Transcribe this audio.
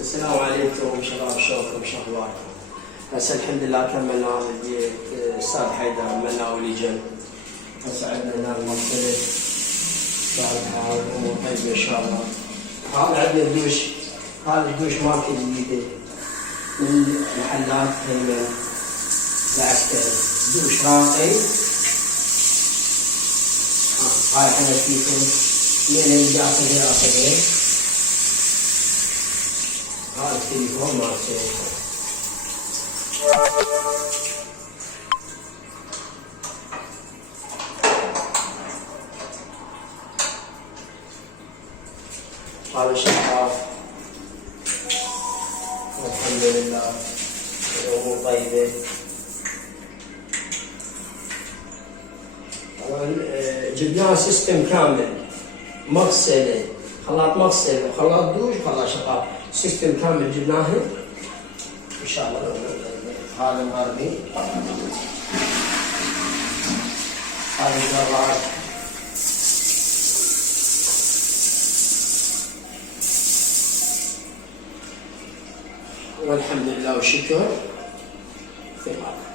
السلام عليكم شباب، شلونكم؟ شو اخباركم؟ هسه الحمد لله كملنا هذا البيت. استاذ حيدر عملنا وليجن. هسه عندنا هنا المختلف صالحه والامور طيبه ان شاء الله. هذا عندنا الدوش، هذا الدوش ماركه جديده من محلات هيمن العسكري، دوش راقي. هاي حنفيكم من اللي داخل داخله. هذا التليفون مال سيارته. هذا شفاف والحمد لله الأمور طيبة. طبعا جبناه سيستم كامل، مغسلة، خلاط مغسلة وخلاط دوش وخلاط شفاف، سيستم كامل جبناه ان شاء الله. هذا الغربي، هذا الجرار، والحمد لله والشكر في هذا.